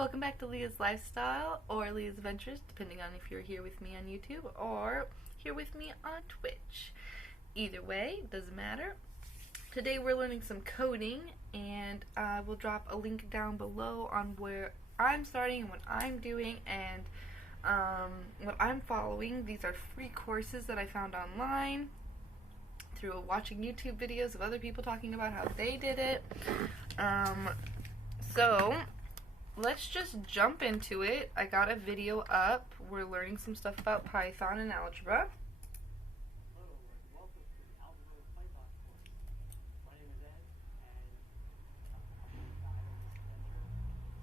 Welcome back to Leah's Lifestyle or Leah's Adventures, depending on if you're here with me on YouTube or here with me on Twitch. Either way, doesn't matter. Today we're learning some coding, and I will drop a link down below on where I'm starting and what I'm doing and what I'm following. These are free courses that I found online through watching YouTube videos of other people talking about how they did it. So let's just jump into it. I got a video up. We're learning some stuff about Python and algebra. Hello, and welcome to the Algebra Python course. My name is Ed, and I'm the guide on this adventure.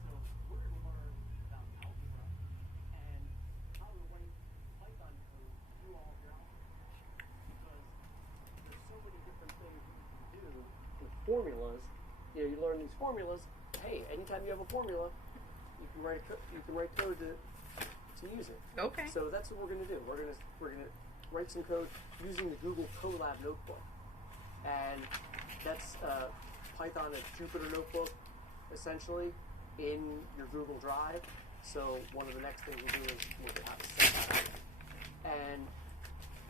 So we're going to learn about algebra and how to write Python code to do all of your algebra. Because there's so many different things that you can do with formulas. You learn these formulas. Hey, anytime you have a formula, you can write code to use it. Okay. So that's what we're going to do. We're going to write some code using the Google Colab notebook, and that's Python, a Jupyter notebook, essentially, in your Google Drive. So one of the next things we'll do is look at how to set that up, and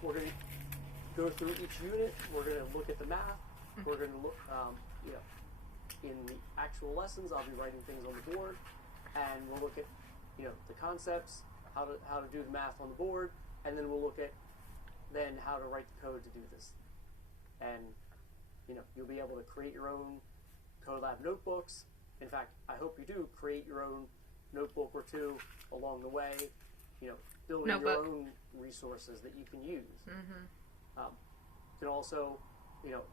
we're going to go through each unit. We're going to look at the math. We're going to look, in the actual lessons, I'll be writing things on the board, and we'll look at, the concepts, how to do the math on the board, and then we'll look at then how to write the code to do this. And, you'll be able to create your own Colab notebooks. In fact, I hope you do create your own notebook or two along the way, building your own resources that you can use. You can also,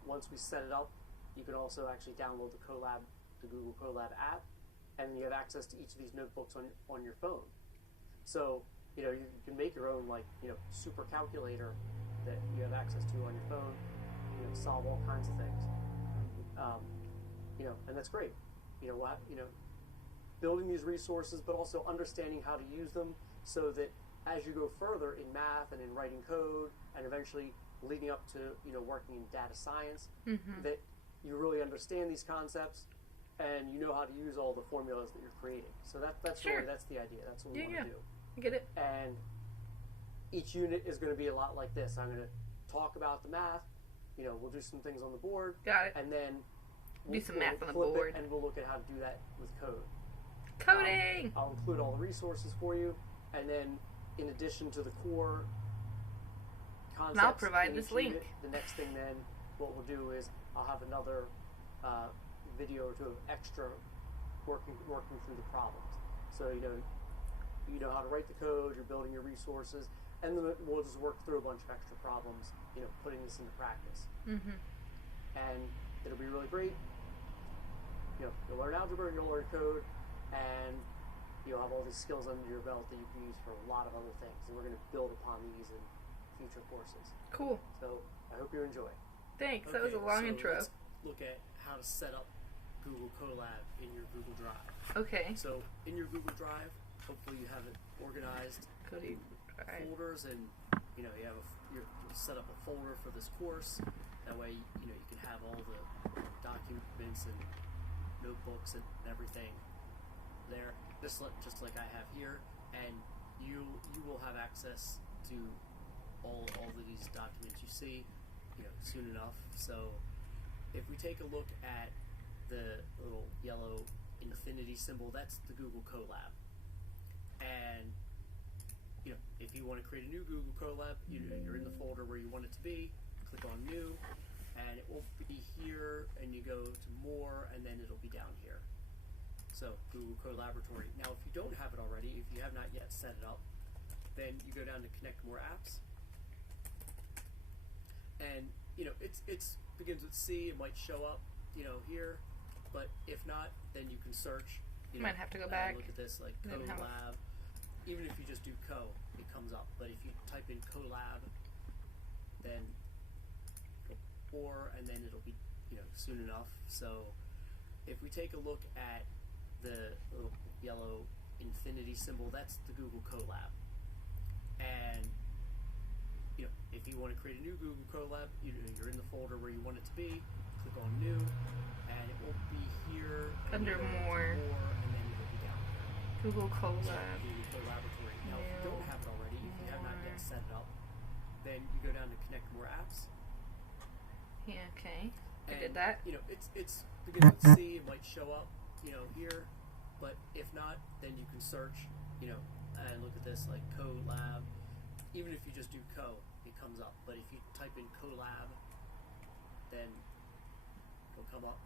once we set it up, you can also actually download the Google Colab app, and you have access to each of these notebooks on your phone. So, you can make your own, super calculator that you have access to on your phone, solve all kinds of things. And that's great. Building these resources, but also understanding how to use them so that as you go further in math and in writing code, and eventually leading up to, working in data science, that you really understand these concepts, and you know how to use all the formulas that you're creating. So that's sure. really, that's the idea. That's what we want to do. I get it. And each unit is going to be a lot like this. I'm going to talk about the math. We'll do some things on the board. Got it. And then Do some math on the board. And we'll look at how to do that with code. Coding! I'll include all the resources for you. And then, in addition to the core concepts, and I'll provide this link. The next thing then, what we'll do is I'll have another video or two of extra working through the problems. So you know how to write the code, you're building your resources, and then we'll just work through a bunch of extra problems, putting this into practice. And it'll be really great. You'll learn algebra, you'll learn code, and you'll have all these skills under your belt that you can use for a lot of other things. And we're going to build upon these in future courses. Cool. So I hope you enjoy. Thanks. That was a long intro. Let's look at how to set up Google Colab in your Google Drive. Okay. So in your Google Drive, hopefully you have it organized in folders, and you have you'll set up a folder for this course. That way, you can have all the documents and notebooks and everything there, just like I have here, and you will have access to all of these documents you see, soon enough. So if we take a look at the little yellow infinity symbol, that's the Google Colab. And if you want to create a new Google Colab, you're in the folder where you want it to be. Click on New, and it will be here, and you go to More, and then it'll be down here. So Google Colaboratory. Now, if you don't have it already, if you have not yet set it up, then you go down to Connect More Apps, and it's begins with C. It might show up, here, but if not, then you can search. You might have to go back. Look at this, like Colab. Even if you just do it comes up. But if you type in Colab, then and then it'll be soon enough. So if we take a look at the little yellow infinity symbol, that's the Google Colab. And if you want to create a new Google Colab, you're in the folder where you want it to be. Click on New, and it will be here under More, and then it'll be down here. Google Colab. Google Collaboratory. Now, if you don't have it already, if you have not yet set it up, then you go down to Connect More Apps. Yeah, okay. I And, did that. You know, it's beginning to see, it might show up, you know, here, but if not, then you can search, you know, and look at this, like Colab. Even if you just do Co, it comes up. But if you type in Colab, then it'll come up.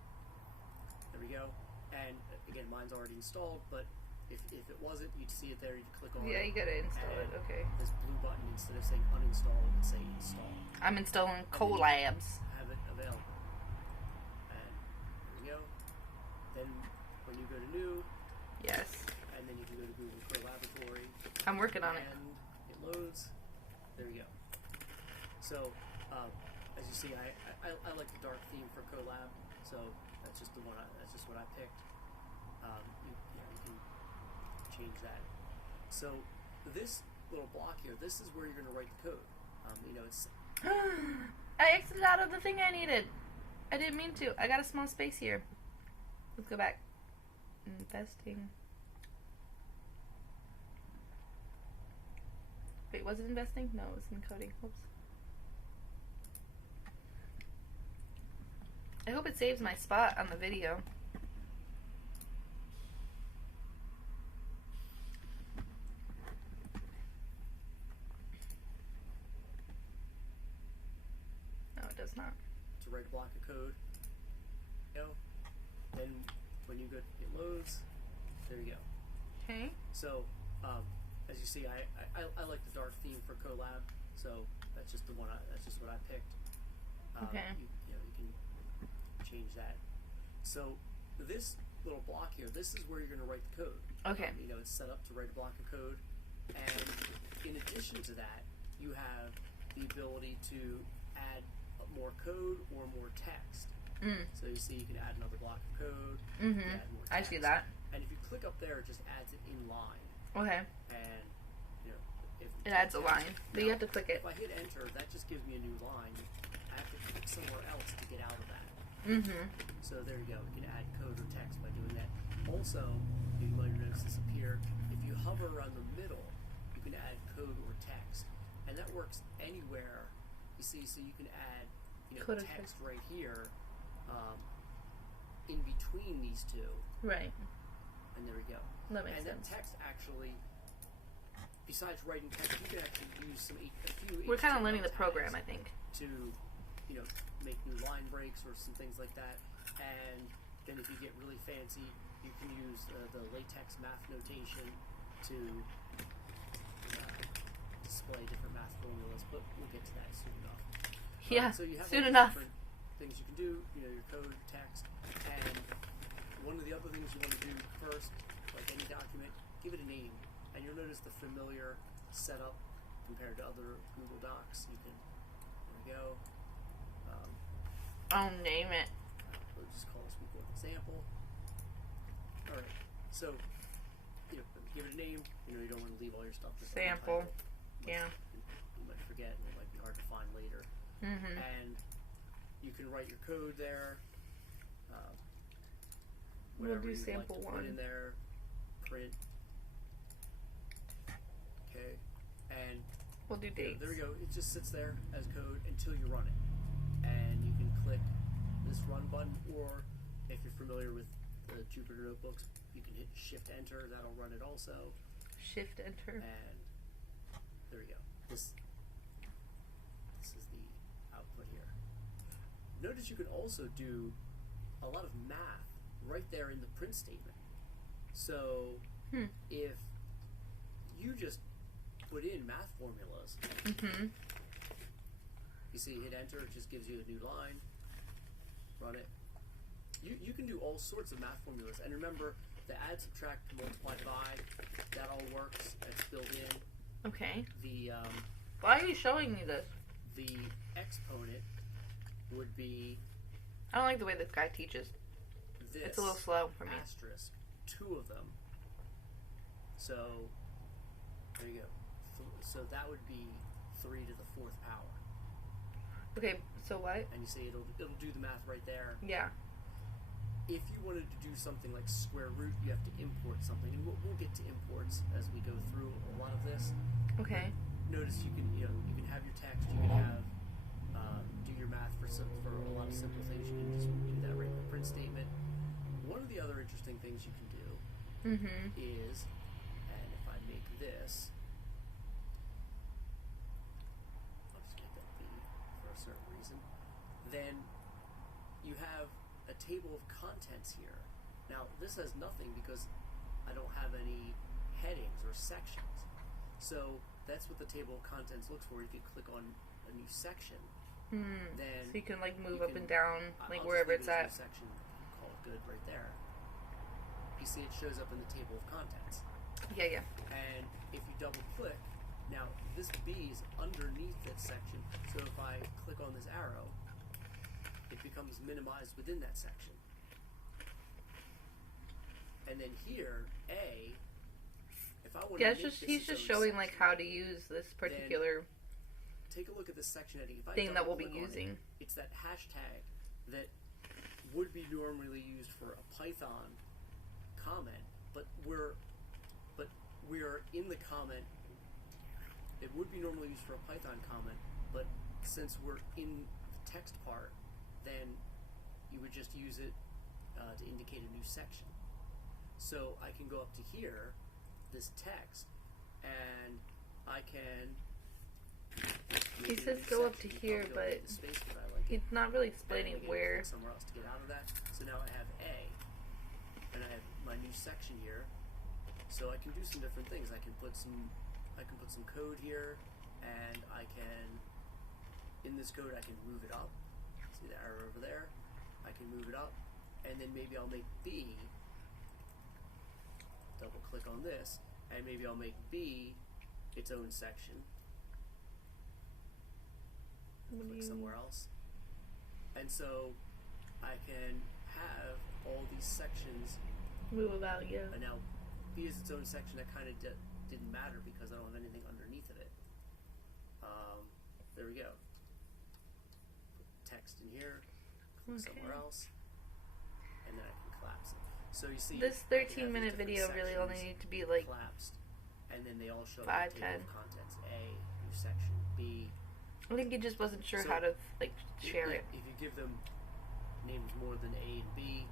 There we go. And again, mine's already installed, but if it wasn't, you'd see it there. You'd click on it. Yeah, you gotta install it. Okay. This blue button, instead of saying uninstall, it would say install. I'm installing Colabs. Have it available. And there we go. Then when you go to new, Yes. and then you can go to Google Collaboratory. I'm working on it. And it loads. There we go. So, as you see, I like the dark theme for Colab, so that's just the one. That's just what I picked. You can change that. So this little block here, this is where you're going to write the code. You know, it's. I exited out of the thing I needed. I didn't mean to. I got a small space here. Let's go back. Investing. Wait, was it investing? No, it was encoding. Whoops. I hope it saves my spot on the video. No, it does not. To write a block of code. You know, then when you go, it loads. There you go. Okay. So, as you see, I like the dark theme for Colab, so that's just the one. That's just what I picked. Okay. You know, you can change that. So this little block here, this is where you're going to write the code. Okay. You know, it's set up to write a block of code, and in addition to that, you have the ability to add more code or more text. So you see, you can add another block of code. Mm-hmm. Add more I text. see that. And if you click up there, it just adds it in line. Okay. And you know, if It adds a line, but you have to click it. If I hit enter, that just gives me a new line. I have to click somewhere else to get out of that. Mm-hmm. So there you go. You can add code or text by doing that. Also, you might notice this appear. If you hover around the middle, you can add code or text, and that works anywhere. You see, so you can add, you know, Code or text right here, in between these two. Right. And there we go. That makes and sense. then text actually, besides writing text, you can actually use a few. We're kind of learning the HTML program, tags I think. to, you know, make new line breaks or some things like that. And then if you get really fancy, you can use the latex math notation to display different math formulas. But we'll get to that soon enough. Yeah. So you have soon all these enough. different things you can do. You know, your code, text, and one of the other things you want to do first, like any document, give it a name, and you'll notice the familiar setup compared to other Google Docs. You can, there we go. Oh, name it. We'll just call this week one example. All right, so you know, give it a name. You know, you don't want to leave all your stuff just Sample. untitled. Yeah. You might forget, and it might be hard to find later. Mm-hmm. And you can write your code there. We'll Whatever do you sample like to put in one. there. Print. Okay. And We'll do dates. there we go. It just sits there as code until you run it. And you can click this run button, or if you're familiar with the Jupyter Notebooks, you can hit Shift Enter. That'll run it also. Shift enter. And there we go. This is the output here. Notice you can also do a lot of math right there in the print statement. So if you just put in math formulas, you see, hit enter, it just gives you a new line. Run it. You can do all sorts of math formulas, and remember, the add, subtract, multiply by, that all works. It's built in. Okay. The Why are you showing me this? the exponent would be I don't like the way this guy teaches. this. It's a little slow for me. Asterisk, two of them. So there you go. So that would be 3 to the 4th power. Okay, so what? And you see, it'll do the math right there. Yeah. If you wanted to do something like square root, you have to import something, and we'll get to parts as we go through a lot of this. Okay. Notice you can have your text, you can have do your math for a lot of simple things. You can just do that right in the print statement. One of the other interesting things you can do is, and if I make this, I'll just make that B for a certain reason, then you have a table of contents here. Now this has nothing because I don't have any headings or sections. So that's what the table of contents looks for. If you click on a new section, then so you can like move up and down, like wherever it's at. Section called good right there. You see it shows up in the table of contents. Yeah. And if you double click, now this B is underneath that section. So if I click on this arrow, it becomes minimized within that section. And then here, A, if I want to make this he's just showing like how to use this particular take a look at this section heading. If I thing that we'll be double click on using. It's that hashtag that would be normally used for a Python comment, but we're in the comment. It would be normally used for a Python comment, but since we're in the text part, then you would just use it to indicate a new section. So I can go up to here, this text, and I can. He says go up to here, but he's not really explaining where. Somewhere else to get out of that. So now I have A, and I have my new section here. So I can do some different things. I can put some code here, and I can, in this code, I can move it up. See the arrow over there? I can move it up, and then maybe I'll make B. Double click on this, and maybe I'll make B its own section. Click somewhere else. And so I can have all these sections move about, yeah. And now B is its own section. That kind of didn't matter because I don't have anything underneath of it. There we go. Put text in here, click somewhere else, and then I can collapse it. So you see, this 13-minute video really only needs to be like collapsed, and then they all show 5, the table 10. of contents. A, new section. B. I think he just wasn't sure how to like share it. If you give them names more than A and B,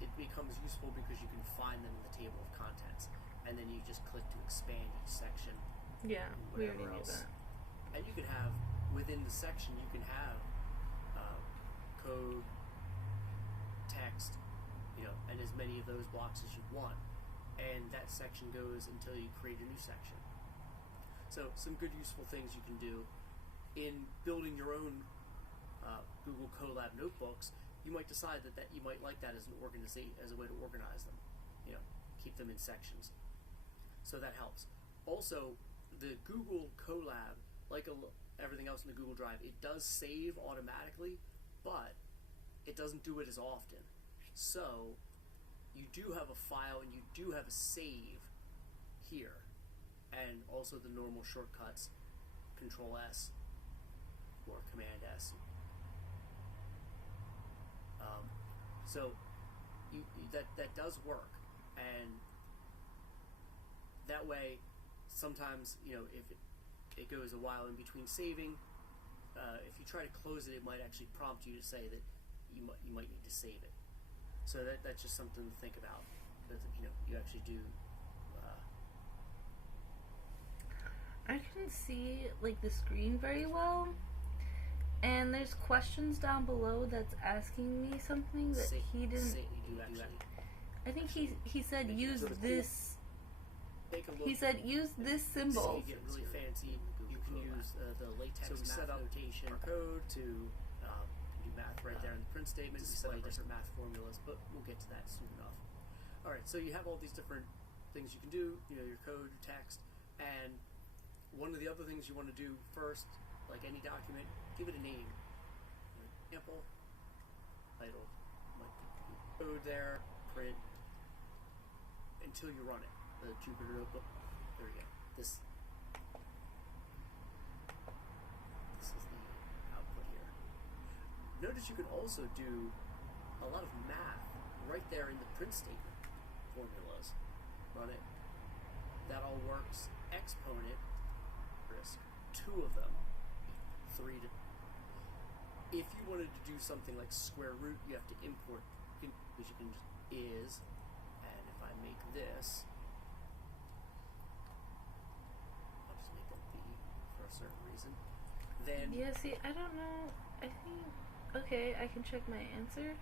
it becomes useful because you can find them in the table of contents, and then you just click to expand each section. Yeah, we already knew that. And you can have within the section, you can have code, text, and as many of those blocks as you want, and that section goes until you create a new section. So some good useful things you can do in building your own Google Colab notebooks. You might decide that you might like that as a way to organize them. Keep them in sections. So that helps. Also, the Google Colab, like everything else in the Google Drive, it does save automatically, but it doesn't do it as often. So you do have a file and you do have a save here, and also the normal shortcuts, Control S or Command S. So that does work, and that way sometimes if it goes a while in between saving, if you try to close it, it might actually prompt you to say that you might need to save it. So that's just something to think about, because you actually do. I couldn't see like the screen very well, and there's questions down below that's asking me something that he didn't. I think he said use this. He said use this symbol. You get really fancy. You can use the latex math notation code to do math right there in the print statement. Display different math formulas, but we'll get to that soon enough. All right, so you have all these different things you can do. Your code, your text, and one of the other things you want to do first, like any document, give it a name. Example, title, code there, print, until you run it. The Jupyter Notebook. There we go. This is the output here. Notice you can also do a lot of math right there in the print statement formulas. Run it. that all works. Exponent, risk 2 of them. 3 to... If you wanted to do something like square root, you have to import, which you can just is, and if I make this, I'll just make that B for a certain reason, then... Yeah, see, I don't know, I think, okay, I can check my answer.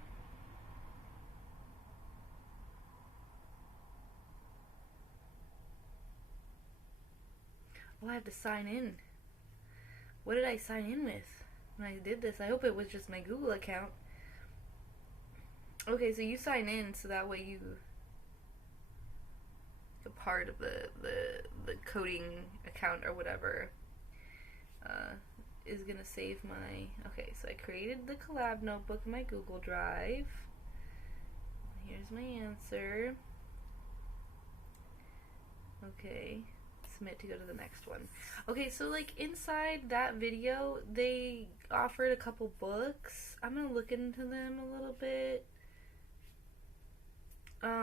Oh, I have to sign in. What did I sign in with when I did this? I hope it was just my Google account. Okay, so you sign in so that way you a part of the coding account or whatever is gonna save my... Okay, so I created the collab notebook in my Google Drive. Here's my answer. Okay. Submit to go to the next one. Okay, so like inside that video they offered a couple books. I'm gonna look into them a little bit, because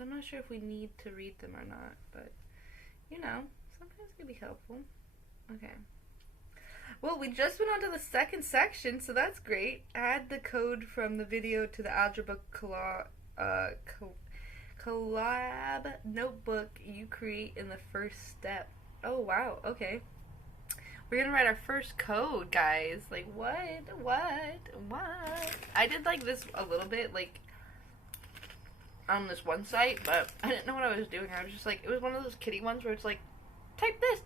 I'm not sure if we need to read them or not, but you know, sometimes it can be helpful. Okay, well, we just went on to the second section, so that's great. Add the code from the video to the algebra collab notebook you create in the first step. Oh wow, okay. We're gonna write our first code, guys. Like what? I did like this a little bit, like on this one site, but I didn't know what I was doing. I was just like, it was one of those kiddie ones where it's like, type this,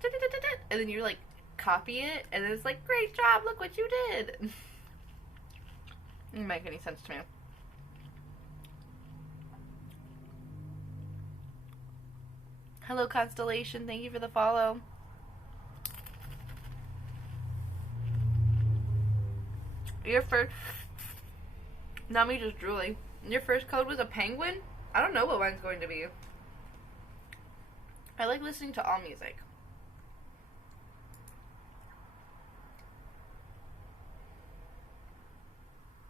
and then you like copy it, and then it's like, great job, look what you did. It didn't make any sense to me. Hello, Constellation. Thank you for the follow. Your first... Not me just drooling. Your first code was a penguin? I don't know what mine's going to be. I like listening to all music.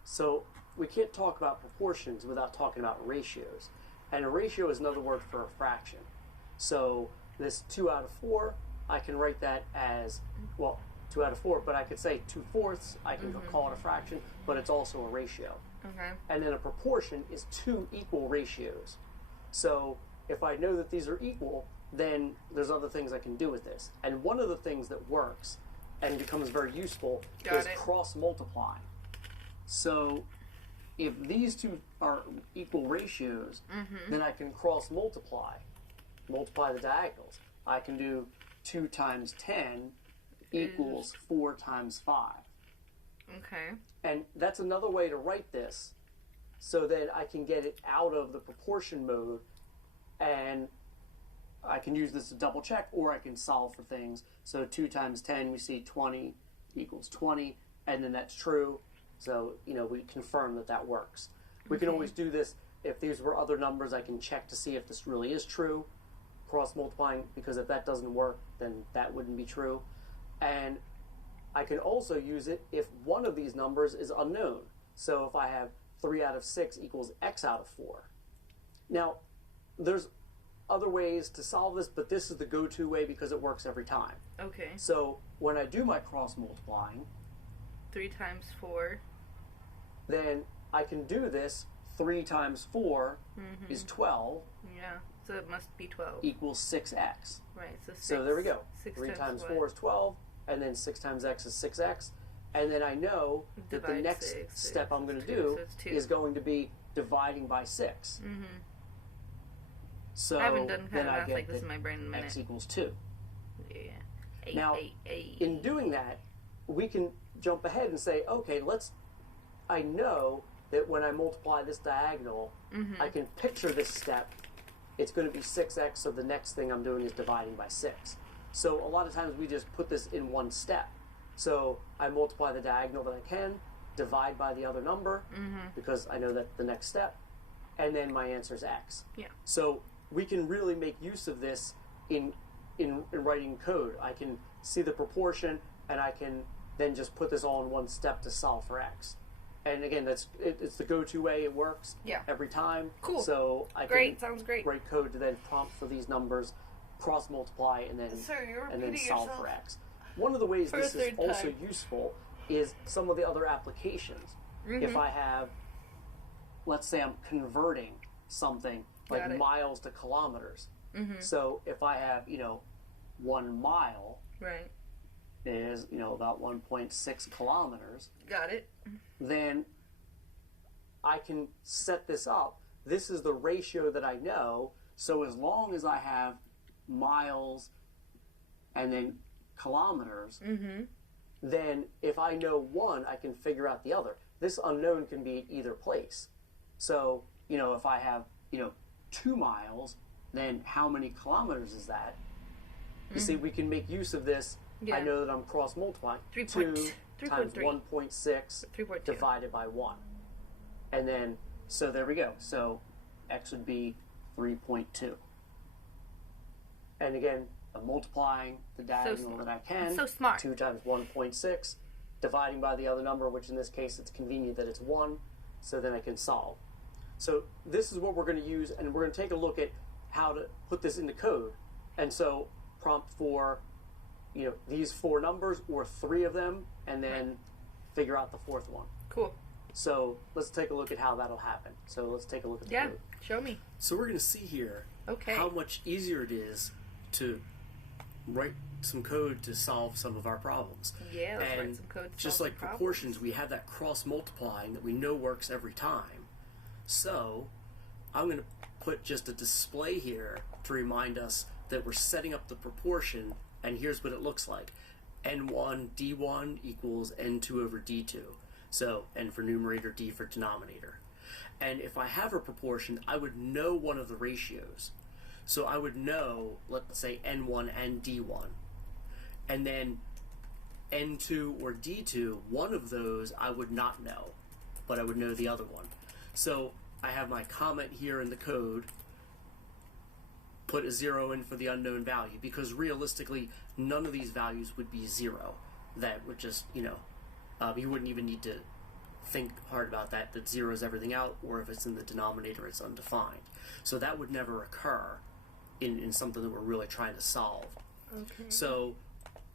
So, we can't talk about proportions without talking about ratios. And a ratio is another word for a fraction. So this 2 out of 4, I can write that as, well, 2 out of 4, but I could say 2/4, I can call it a fraction, but it's also a ratio. Okay. And then a proportion is 2 equal ratios. So if I know that these are equal, then there's other things I can do with this. And one of the things that works and becomes very useful is cross-multiplying. So if these two are equal ratios, then I can cross-multiply. Multiply the diagonals. I can do 2 times 10 equals 4 times 5. Okay. And that's another way to write this so that I can get it out of the proportion mode, and I can use this to double check, or I can solve for things. So 2 times 10, we see 20 equals 20, and then that's true. So, you know, we confirm that that works. We can always do this. If these were other numbers, I can check to see if this really is true. Cross-multiplying, because if that doesn't work, then that wouldn't be true. And I can also use it if one of these numbers is unknown. So if I have 3 out of 6 equals x out of 4. Now, there's other ways to solve this, but this is the go-to way because it works every time. Okay. So when I do my cross-multiplying, 3 times 4. Then I can do this. 3 times 4 is 12. Yeah, so it must be 12. Equals 6x. Right, so 6. So there we go. 6 3 times what? 4 is 12, and then 6 times x is 6x. And then I know that the next step I'm going to do is going to be dividing by 6. So I haven't done kind then of I math get like this in my brain in a minute. x equals 2. Yeah. Now, in doing that, we can jump ahead and say, okay, I know that when I multiply this diagonal, I can picture this step. It's going to be 6x, so the next thing I'm doing is dividing by 6. So a lot of times we just put this in one step. So I multiply the diagonal that I can, divide by the other number, because I know that's the next step, and then my answer is x. Yeah. So we can really make use of this in writing code. I can see the proportion, and I can then just put this all in one step to solve for x. and again, it's the go-to way. It works every time. Cool. So I Great. Sounds great. write code to then prompt for these numbers, cross multiply, and then solve for x. One of the ways this is also useful is some of the other applications. If I have, let's say I'm converting something like miles to kilometers. So if I have, 1 mile is, about 1.6 kilometers. Got it. Then I can set this up. This is the ratio that I know. So as long as I have miles and then kilometers, then if I know one, I can figure out the other. This unknown can be at either place. So, if I have, 2 miles, then how many kilometers is that? You see, we can make use of this. I know that I'm cross-multiplying. 2 times 1.6 divided by 1. And then, so there we go. So x would be 3.2. And again, I'm multiplying the diagonal that I can. So smart. 2 times 1.6, dividing by the other number, which in this case it's convenient that it's 1, so then I can solve. So this is what we're going to use, and we're going to take a look at how to put this into code. And so prompt for, these 4 numbers or 3 of them, and then figure out the 4th one. Cool. So let's take a look at how that'll happen. So let's take a look at the code. Show me. So we're going to see here how much easier it is to write some code to solve some of our problems. Yeah, let's write some code to just solve like some proportions, problems. we have that cross-multiplying that we know works every time. So I'm going to put just a display here to remind us that we're setting up the proportion, and here's what it looks like. N1 D1 equals N2 over D2. So N for numerator, D for denominator. And if I have a proportion, I would know one of the ratios. So I would know, let's say, N1 and D1. And then N2 or D2, one of those I would not know, but I would know the other one. So I have my comment here in the code, put a 0 in for the unknown value, because realistically, none of these values would be 0. That would just, you wouldn't even need to think hard about that 0 is everything out, or if it's in the denominator, it's undefined. So that would never occur in something that we're really trying to solve. Okay. So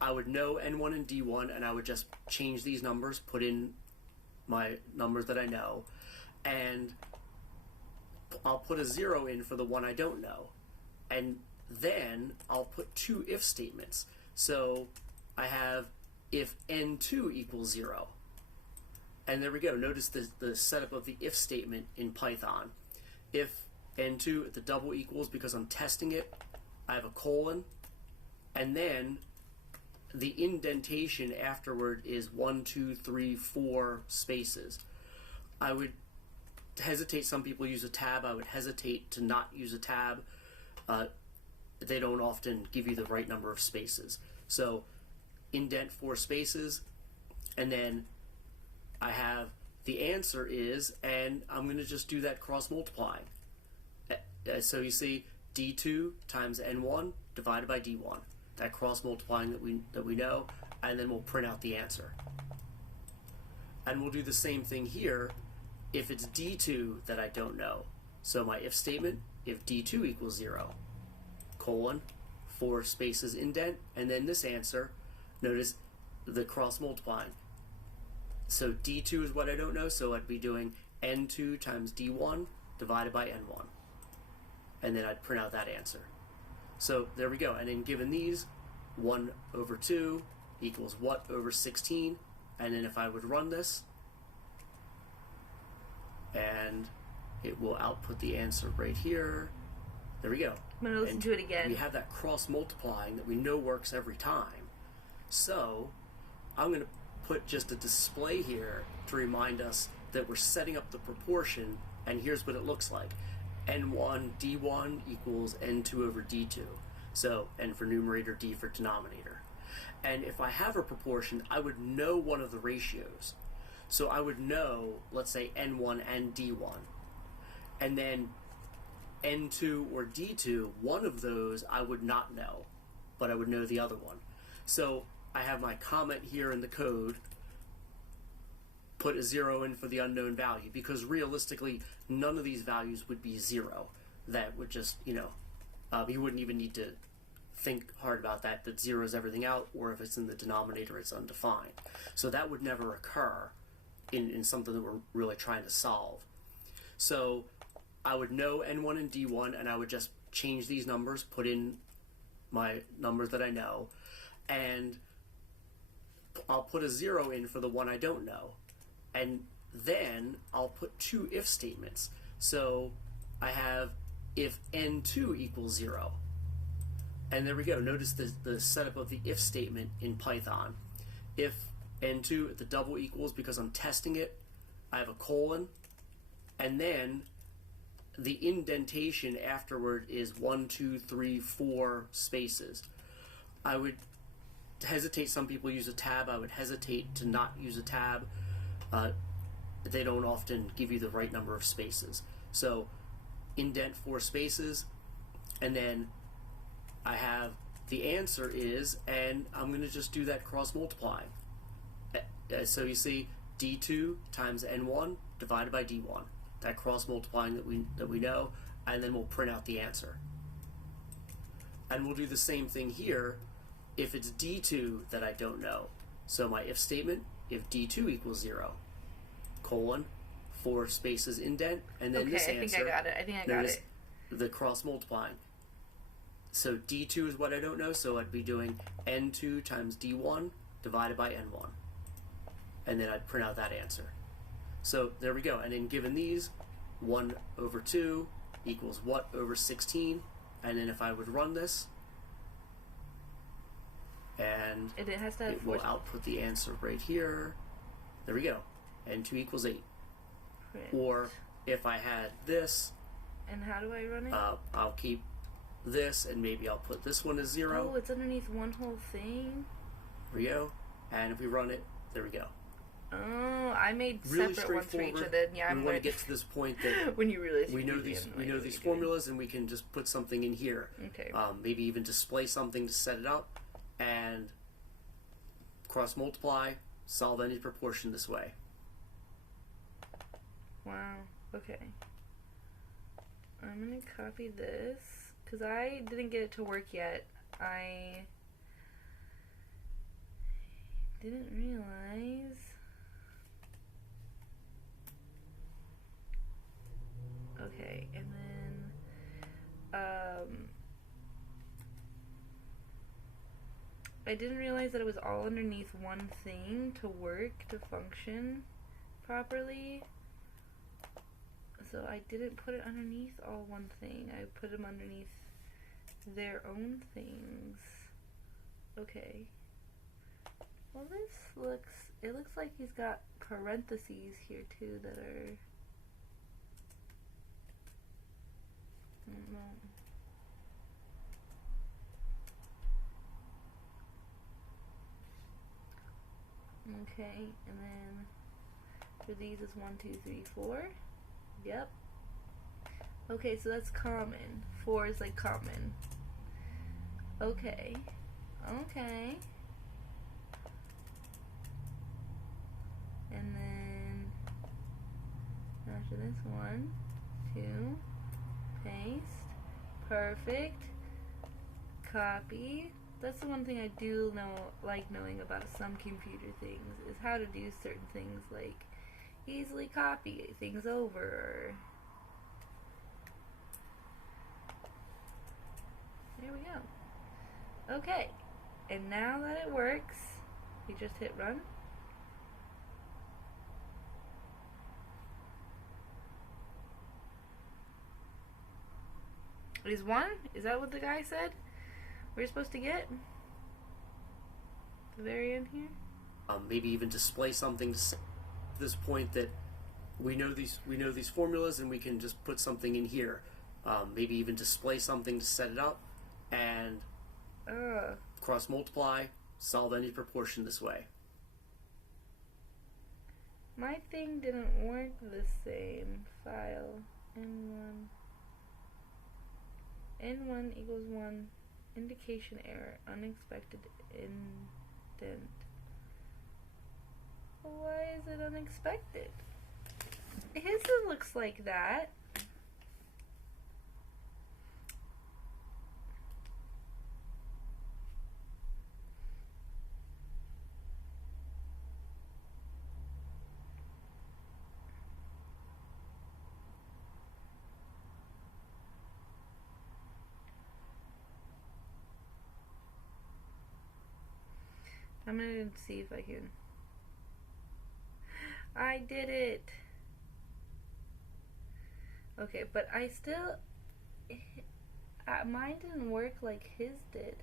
I would know N1 and D1, and I would just change these numbers, put in my numbers that I know, and I'll put a 0 in for the one I don't know. And then I'll put 2 if statements. So I have if N2 equals 0. And there we go. Notice the setup of the if statement in Python. If N2 at the double equals, because I'm testing it, I have a colon, and then the indentation afterward is 1, 2, 3, 4 spaces. I would hesitate. Some people use a tab. I would hesitate to not use a tab. They don't often give you the right number of spaces. So indent 4 spaces, and then I have the answer is, and I'm going to just do that cross multiplying. So you see D2 times N1 divided by D1. That cross multiplying that we know, and then we'll print out the answer. And we'll do the same thing here if it's D2 that I don't know. So my if statement, if D2 equals 0, colon, 4 spaces indent, and then this answer, notice the cross multiplying. So D2 is what I don't know, so I'd be doing N2 times D1 divided by N1. And then I'd print out that answer. So there we go. And then given these, 1 over 2 equals what over 16? And then if I would run this, and it will output the answer right here. There we go. I'm going to listen to it again. We have that cross multiplying that we know works every time. So I'm going to put just a display here to remind us that we're setting up the proportion, and here's what it looks like. N1 D1 equals N2 over D2. So N for numerator, D for denominator. And if I have a proportion, I would know one of the ratios. So I would know, let's say, N1 and D1. And then N2 or D2, one of those I would not know, but I would know the other one. So I have my comment here in the code, put a 0 in for the unknown value, because realistically none of these values would be 0. That would just, you wouldn't even need to think hard about that zeroes everything out, or if it's in the denominator it's undefined. So that would never occur in something that we're really trying to solve. So I would know N1 and D1, and I would just change these numbers, put in my numbers that I know, and I'll put a 0 in for the one I don't know. And then I'll put two if statements. So I have if N2 equals 0. And there we go. Notice the setup of the if statement in Python. If N2, the double equals, because I'm testing it, I have a colon, and then the indentation afterward is 1, 2, 3, 4 spaces. I would hesitate, some people use a tab, I would hesitate to not use a tab. They don't often give you the right number of spaces. So indent 4 spaces, and then I have the answer is, and I'm going to just do that cross multiplying. So you see D2 times N1 divided by D1. That cross multiplying that we know, and then we'll print out the answer. And we'll do the same thing here if it's D2 that I don't know. So my if statement, if D2 equals 0, colon, 4 spaces indent, and then this answer. I think I got it. The cross multiplying. So D2 is what I don't know, so I'd be doing N2 times D1 divided by N1. And then I'd print out that answer. So there we go. And then given these, 1 over 2 equals what over 16? And then if I would run this, and it will output the answer right here. There we go. N2 equals 8. Print. Or if I had this, and how do I run it? I'll keep this, and maybe I'll put this one as 0. Oh, it's underneath one whole thing. There we go. And if we run it, there we go. Oh, I made Really separate ones for each straightforward. of them. Yeah, we want to get to this point that when you realize we know these formulas, and we can just put something in here. Okay. Maybe even display something to set it up, and cross multiply, solve any proportion this way. Wow. Okay. I'm gonna copy this because I didn't get it to work yet. I didn't realize. Okay, and then I didn't realize that it was all underneath one thing to work, to function properly. So I didn't put it underneath all one thing. I put them underneath their own things. Okay. Well, it looks like he's got parentheses here too that are, I don't know. Okay, and then for these is 1, 2, 3, 4. Yep. Okay, so that's common. 4 is like common. Okay. Okay. And then after this, 1, 2, paste. Perfect. Copy. That's the one thing I do like knowing about some computer things, is how to do certain things, like easily copy things over. There we go. Okay, and now that it works, we just hit run. Is 1? Is that what the guy said we're supposed to get? The very end here? Maybe even display something to this point that we know these formulas, and we can just put something in here. Maybe even display something to set it up, and cross multiply, solve any proportion this way. My thing didn't work the same. File N1 equals 1, indication error, unexpected indent. Why is it unexpected? His looks like that. I'm gonna see if I can. I did it! Okay, but I still... mine didn't work like his did.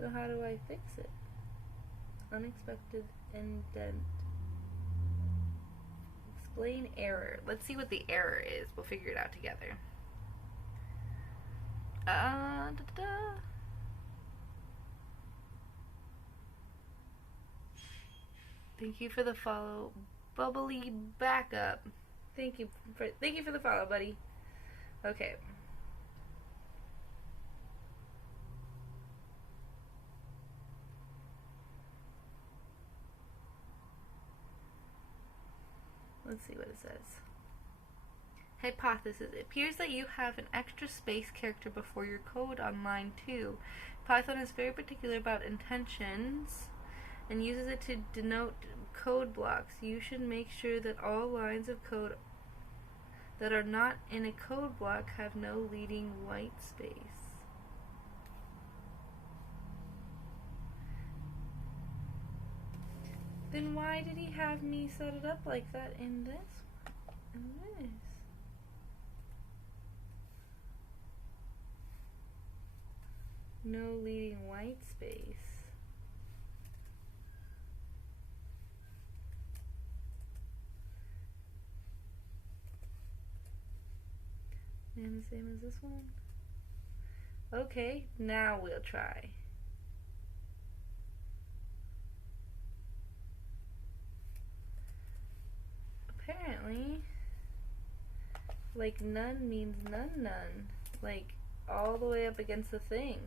So how do I fix it? Unexpected indent. Explain error. Let's see what the error is. We'll figure it out together. Thank you for the follow, bubbly backup. Thank you for the follow, buddy. Okay. Let's see what it says. Hypothesis. It appears that you have an extra space character before your code on line 2. Python is very particular about intentions and uses it to denote code blocks. You should make sure that all lines of code that are not in a code block have no leading white space. Then why did he have me set it up like that in this one? In this? No leading white space. And the same as this one? Okay, now we'll try. Apparently, like none means none. Like all the way up against the thing.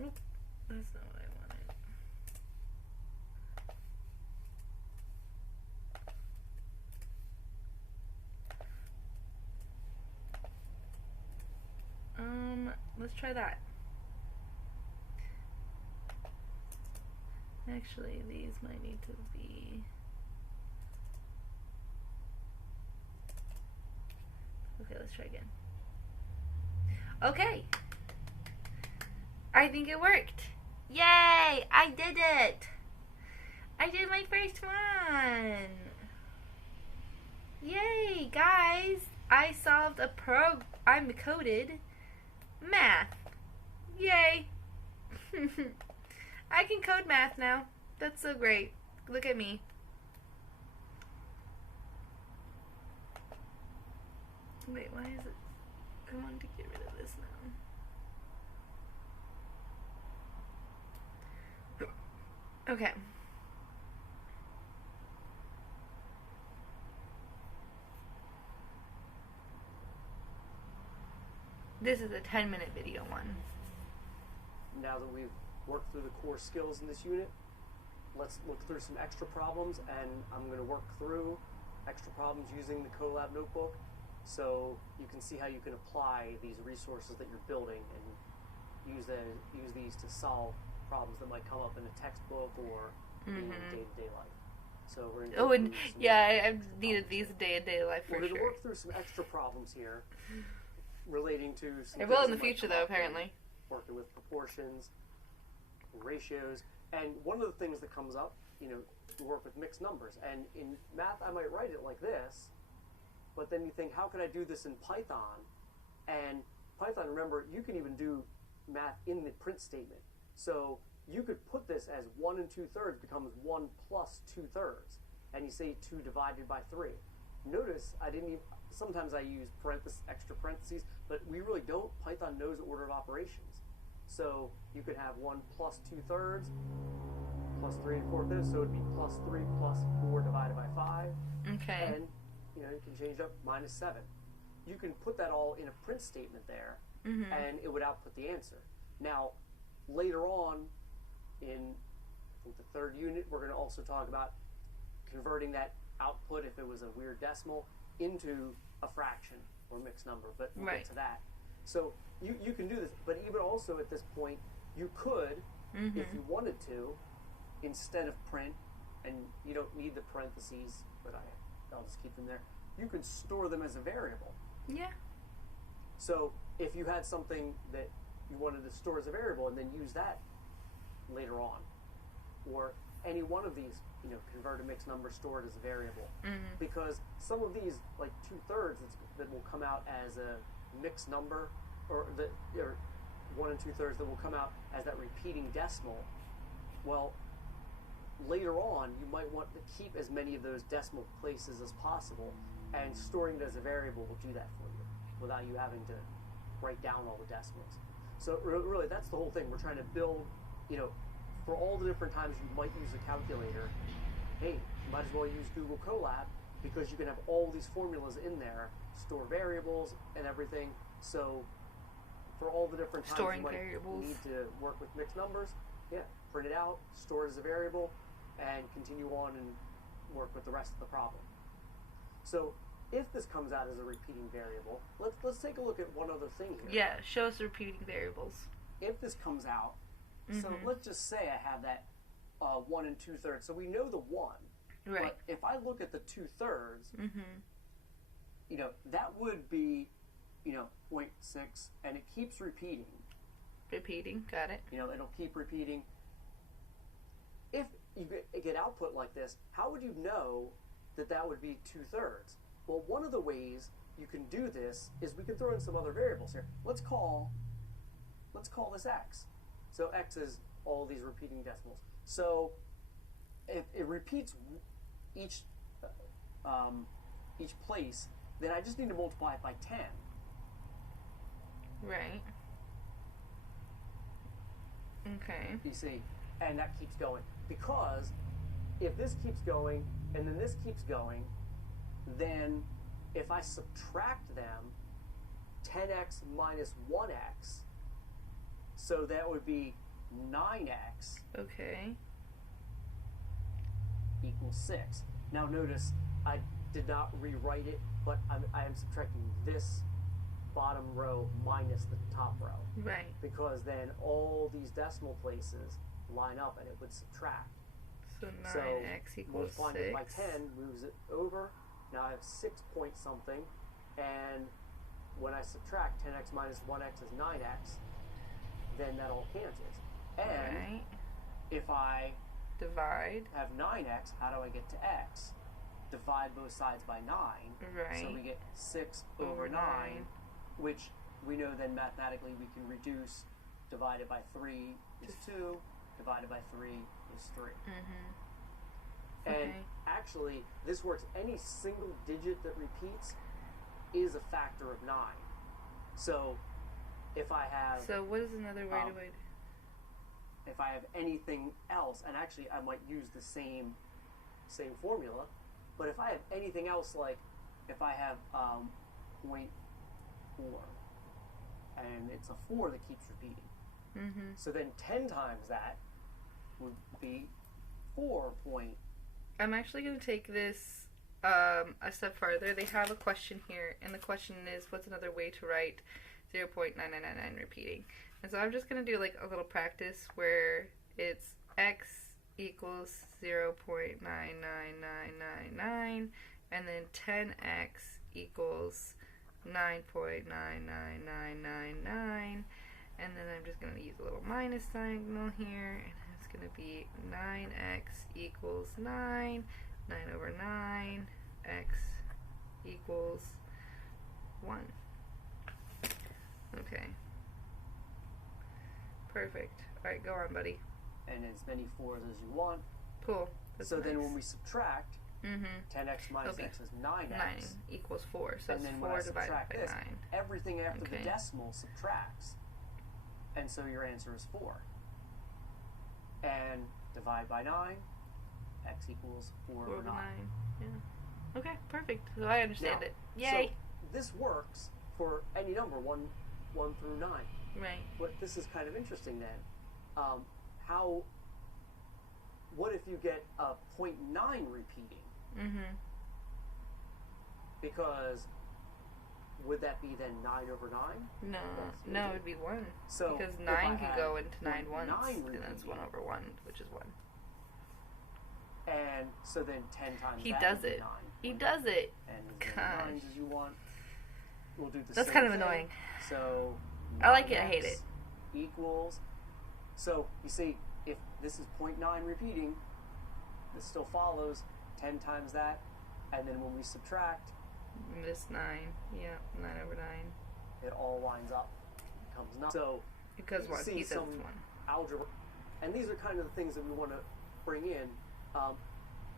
Oop, that's not what I wanted. Let's try that. Actually, these might need to be... Okay, let's try again. Okay! I think it worked! Yay! I did it! I did my first one! Yay, guys! I solved a I'm coded math. Yay! I can code math now. That's so great. Look at me. Wait, why is it? I want to get rid of this now. Okay. This is a 10-minute video one. Now that we've worked through the core skills in this unit, let's look through some extra problems, and I'm going to work through extra problems using the CodeLab notebook so you can see how you can apply these resources that you're building and use these to solve problems that might come up in a textbook or in day-to-day life. So we're going to I've needed these day-to-day life for sure. We're going to work through some extra problems here relating to some it will in the future though, apparently. Working with proportions, ratios, and one of the things that comes up, you work with mixed numbers, and in math I might write it like this, but then you think, how can I do this in Python? And Python, remember, you can even do math in the print statement. So you could put this as 1 2/3 becomes 1 + 2/3, and you say 2 divided by 3. notice I didn't even, sometimes I use extra parentheses, but we really don't. Python knows order of operations. So you could have 1 plus 2/3 plus 3 4/5, so it would be plus 3 plus 4 divided by 5. Okay. And, you know, you can change it up minus 7. You can put that all in a print statement there, and it would output the answer. Now, later on in, I think, the 3rd unit, we're going to also talk about converting that output, if it was a weird decimal, into a fraction or mixed number, but we'll get to that. So you can do this, but even also at this point, you could, if you wanted to, instead of print, and you don't need the parentheses, but I'll just keep them there, you could store them as a variable. Yeah. So if you had something that you wanted to store as a variable and then use that later on, or any one of these, you know, convert a mixed number, store it as a variable. Because some of these, like 2/3, that will come out as a mixed number, or 1 2/3 that will come out as that repeating decimal. Well, later on, you might want to keep as many of those decimal places as possible, and storing it as a variable will do that for you without you having to write down all the decimals. So really, that's the whole thing. We're trying to build, you know, for all the different times you might use a calculator, hey, you might as well use Google Colab, because you can have all these formulas in there, store variables and everything. So for all the different times Storing you might variables. need to work with mixed numbers, print it out, store it as a variable, and continue on and work with the rest of the problem. So if this comes out as a repeating variable, let's take a look at one other thing here. Yeah, show us repeating variables. If this comes out, so let's just say I have that 1 2/3. So we know the 1. Right. But if I look at the 2/3, you know, that would be, you know, 0.6, and it keeps repeating. Repeating, got it. You know, it'll keep repeating. If you get output like this, how would you know that that would be 2/3? Well, one of the ways you can do this is we can throw in some other variables here. Let's call this x. So x is all these repeating decimals. So if it repeats each place, then I just need to multiply it by 10. Right. Okay. You see, and that keeps going. Because if this keeps going and then this keeps going, then if I subtract them, 10x minus 1x, so that would be 9x Okay. equals 6. Now notice, I did not rewrite it, but I am subtracting this bottom row minus the top row. Right. Because then all these decimal places line up and it would subtract. So 9x equals multiplying 6. it by 10 moves it over. Now I have 6 point something, and when I subtract 10x minus 1x is 9x, then that all cancels. And Right. if I Divide. have 9x, how do I get to x? Divide both sides by 9. Right. So we get 6 over 9, which we know then mathematically we can reduce. Divided by 3 is 2, divided by 3 is 3. And Okay. actually, this works. Any single digit that repeats is a factor of 9. So if I have... So what is another way to write? If I have anything else, and actually I might use the same formula, but if I have anything else, like if I have 0.4, and it's a 4 that keeps repeating, so then 10 times that would be 4 point. I'm actually going to take this a step further. They have a question here, and the question is, what's another way to write 0.9999 repeating? And so I'm just going to do like a little practice where it's x equals 0.999999, and then 10x equals 9.99999, and then I'm just going to use a little minus signal here, and it's going to be 9x equals 9, 9 over 9, x equals 1. Okay. Perfect. Alright, go on, buddy. And as many 4s as you want. Cool. That's so nice. then when we subtract, Mm-hmm. 10x minus x is 9x. 9 equals 4. So And it's then when 4 I divided subtract by this, 9. everything after Okay. the decimal subtracts. And so your answer is 4. And divide by 9, x equals 4 over 9. Yeah. Okay, perfect. So I understand Now, it. Yay! So this works for any number, 1 through 9. Right. But this is kind of interesting then. What if you get a 0.9 repeating? Mm-hmm. Because would that be then 9 over 9? No, Yes, it no, would. it would be 1. So Because if 9 I can had go into 9 once, 9 and that's 1 repeating, over 1, which is 1. And so then 10 times He that does would be it. 9. He does it. And as Gosh. many 9s as you want. We'll do the That's same kind of thing. annoying. So I like it, I 9x hate it. Equals. So you see, if this is 0.9 repeating, this still follows 10 times that, and then when we subtract, This 9. Yeah, 9 over 9. it all lines up. It comes 9. So Because you 1. see He says some it's 1. algebra, and these are kind of the things that we want to bring in.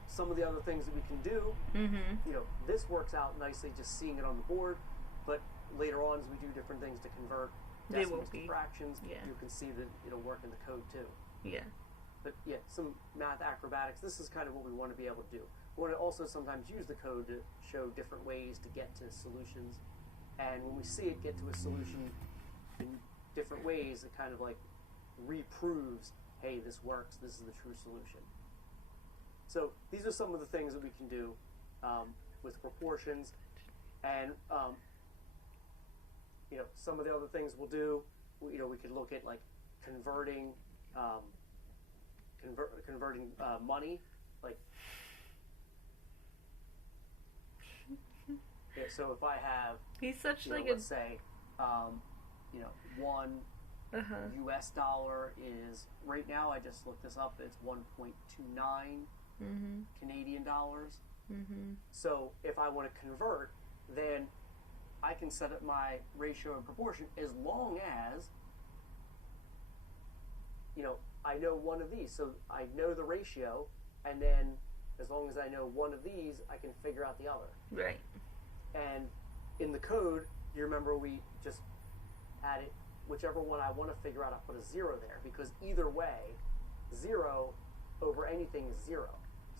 Some of the other things that we can do, Mm-hmm. this works out nicely just seeing it on the board, but later on as we do different things to convert They will decimals to be. fractions, Yeah. you can see that it'll work in the code too. Yeah. But yeah, some math acrobatics, this is kind of what we want to be able to do. We want to also sometimes use the code to show different ways to get to solutions, and when we see it get to a solution in different ways, it kind of like reproves, hey, this works, this is the true solution. So these are some of the things that we can do with proportions, and some of the other things we'll do. We could look at like converting money, like so if I have He's such like let's say one Uh-huh. US dollar is right now, I just looked this up, it's 1.29 Mm-hmm. Canadian dollars. Mm-hmm. So if I want to convert, then I can set up my ratio and proportion as long as I know one of these. So I know the ratio, and then as long as I know one of these, I can figure out the other. Right. And in the code, you remember we just added whichever one I want to figure out, I put a 0 there, because either way, 0 over anything is 0.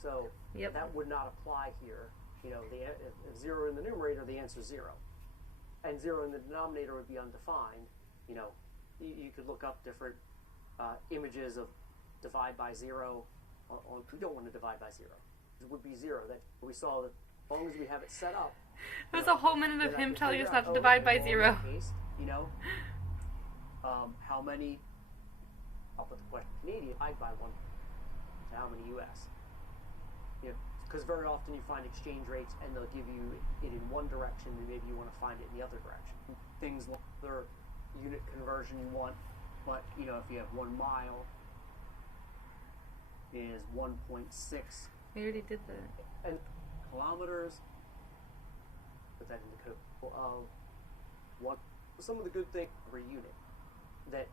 So Yep. that would not apply here. If 0 in the numerator, the answer is 0. And 0 in the denominator would be undefined. You could look up different images of divide by 0. We don't want to divide by 0. It would be 0. That we saw that as long as we have it set up. It was a whole minute of then I him can telling us figure not out, to divide by well, in 0. that case, how many, I'll put the question, Canadian divide by 1 to how many US? Because very often you find exchange rates and they'll give you it in one direction and maybe you want to find it in the other direction. Things like their unit conversion you want, but if you have 1 mile is 1.6 We already did that. and kilometers, put that in the code. Some of the good things per unit that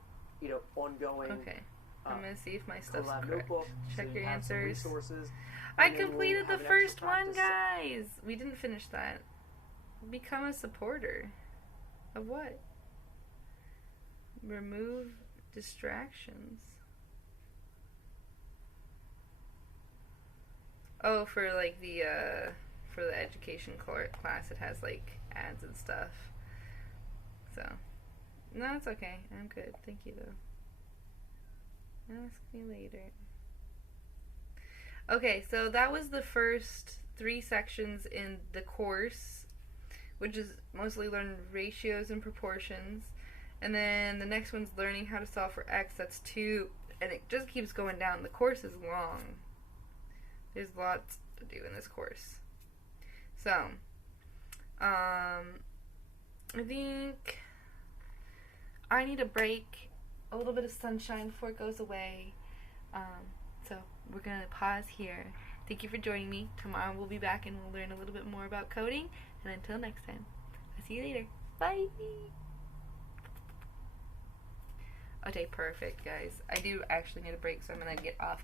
ongoing. Okay. I'm going to see if my stuff's collab correct. notebook, Check so your you have some answers. resources, I and then we'll completed the have an extra first one, practice. guys. We didn't finish that. Become a supporter. Of what? Remove distractions. Oh, for like for the education class, it has like ads and stuff. So, no, it's okay. I'm good. Thank you, though. Ask me later. Okay, so that was the first 3 sections in the course, which is mostly learn ratios and proportions. And then the next one's learning how to solve for x. That's 2, and it just keeps going down. The course is long. There's lots to do in this course. So, I think I need a break, a little bit of sunshine before it goes away. So we're going to pause here. Thank you for joining me. Tomorrow we'll be back and we'll learn a little bit more about coding. And until next time, I'll see you later. Bye! Okay, perfect, guys. I do actually need a break, so I'm going to get off.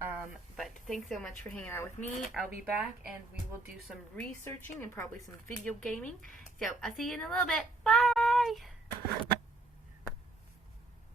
But thanks so much for hanging out with me. I'll be back and we will do some researching and probably some video gaming. So I'll see you in a little bit. Bye!